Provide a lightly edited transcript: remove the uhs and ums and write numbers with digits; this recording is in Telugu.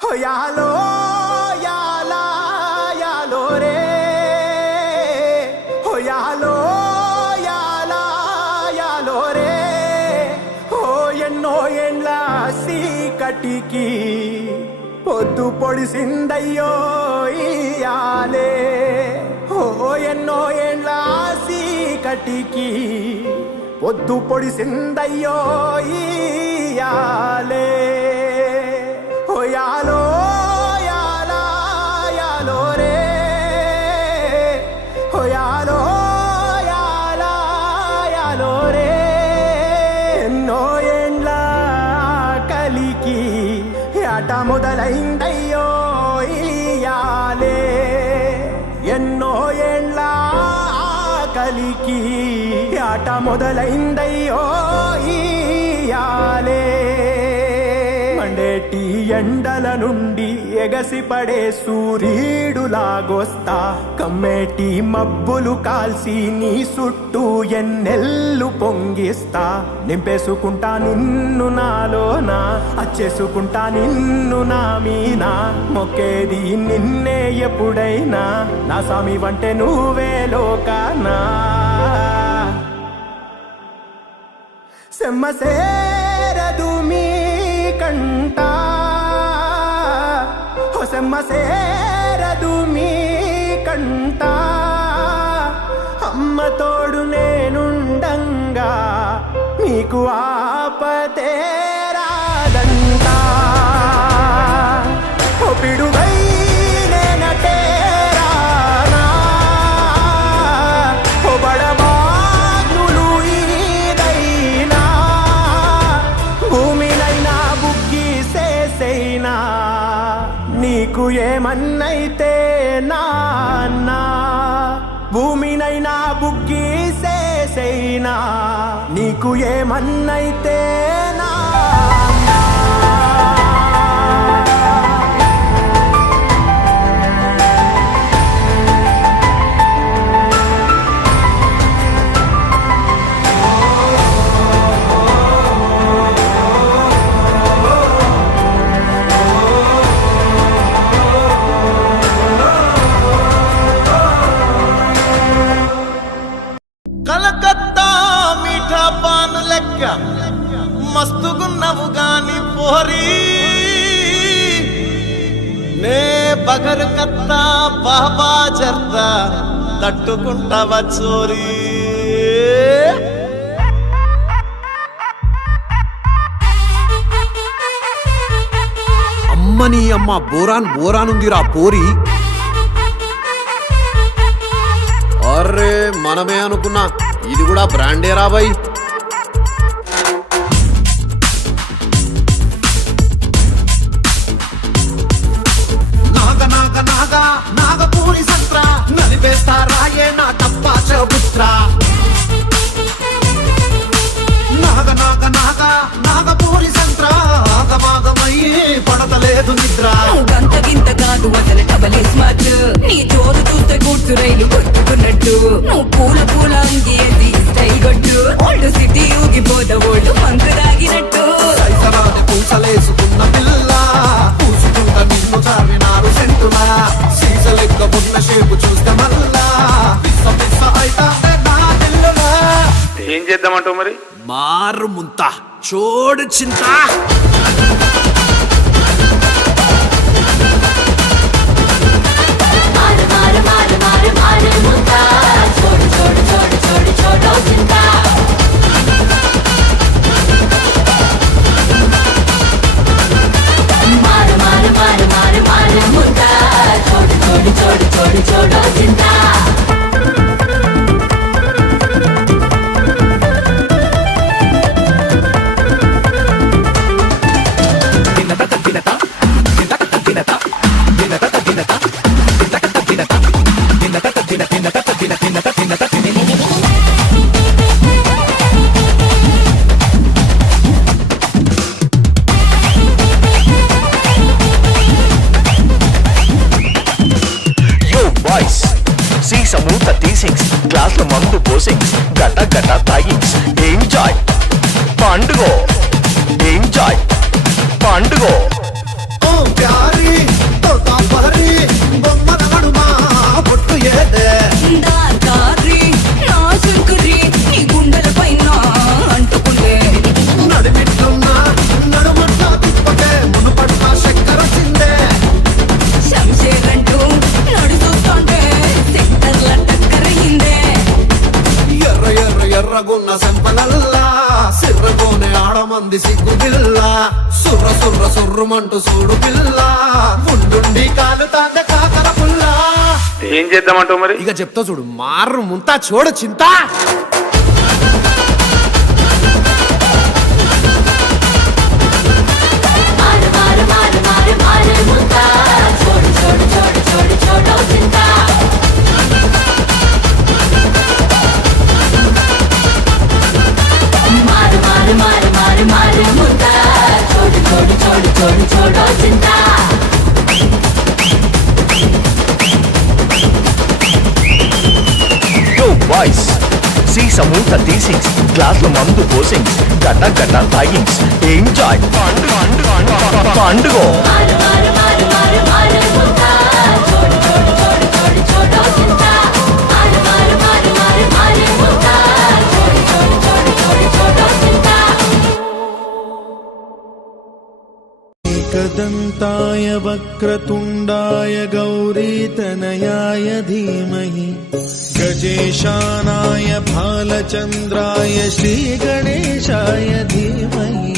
हो यालो याला यालो रे हो यालो याला यालो रे हो ఎన్నో ఏండ్ల సీకటికి పొద్దు పొడిసిందయ్యో ఇయాలే ఓ ఎన్నో ఏండ్ల సీకటికి పొద్దు పొడిసిందయ్యో ఇయాలే ఓ యాలో యాలా యాలో రే ఓ యాలో యాలా యాలో రే ఎన్నో ఏండ్ల కలికి ఆట మొదలైందయ్యో ఇయాలే ఎన్నో ఏండ్ల కలికి ఆట మొదలైందయ్యో ఇయాలే మండేటి ఎండల నుండి ఎగసిపడే సూర్యుడులాగొస్తా కమ్మేటి మబ్బులు కాల్సి నీ చుట్టూ ఎన్నెల్లు పొంగిస్తా నింపేసుకుంటా నిన్ను నాలోనా అచ్చేసుకుంటా నిన్ను నా మీనా మొక్కేది నిన్నే ఎప్పుడైనా నా స్వామి వంటే నువ్వే లోకానా సెమ్మసేరదు మీ కంట సెమ్మసేరదు మీ కంట అమ్మ తోడు నేనుండంగా మీకు ఆపతే రాదంట ఓ పిడుగై నేనటేరానా ఓ బడబాగ్నులు ఈదైనా భూమినైనా బుగ్గి సేసైనా నీకు ఏమన్నైతే నాన్నా భూమినైనా బుగ్గి సేసైనా నీకు ఏమన్నైతే నాన్నా కలకత్తా మీఠా పాను లెక్క మస్తుగున్నవు గాని పోరి నే బగరు కత్తా బాబా జర్దా తట్టుకుంటావ చోరీ అమ్మని అమ్మ బోరానుందిరా పోరి. అర్రే మనమే అనుకున్నా ఇది కూడా బ్రాండే రాబాయ్. నాగ నాగ నాగ నాగపూరి సంత్ర నలిపేస్తా రాయే నా టప్పా చబుత్ర నాగ నాగ నాగ నాగపూరి సంత్ర ఆగమాగమయ్యి పడతలేదు నిద్ర గంత గింత కాదు అసలు డబల్ స్మార్ట్ నీ జోరు చూస్తే కూర్చు రైలు కొట్టుకున్నట్టు నువ్వు పూల పూల అంగేసి స్టైల్ కొట్టు ఓల్డ్ సిటీ ఊగిపోద ఓల్డ్ మంకు రాగినట్టు సైసరాని పూసలేసుకున్న పిల్ల పూసుకుంట నిన్ను చావినారు సెంటులా సీసలెక్క ఉన్న షేపు చూస్తే మల్లా పిస్స పిస్స అయితా నా పిల్లలా. ఏం చేద్దామంటావు మరి? మారు ముంత చోడు చింత మంది సిగ్గు పిల్ల సుర్ర సుర్ర సుర్రుమంటూ చూడు పిల్ల ముందుండి కాలు తాంద కాకర పుల్ల. ఏం చేద్దామంటావు మరి? ఇక చెప్తా చూడు, మారు ముంతా చూడు చింత. బాయ్స్ సీసము 36 గ్లాసుల మందు పోసింగ్స్ గట్ట గట్ట తాగింగ్స్ ఎంజాయ్ పండుగ. एकदन्ताय वक्रतुण्डाय गौरीतनयाय धीमहि गजेशानाय भालचन्द्राय श्रीगणेशाय धीमहि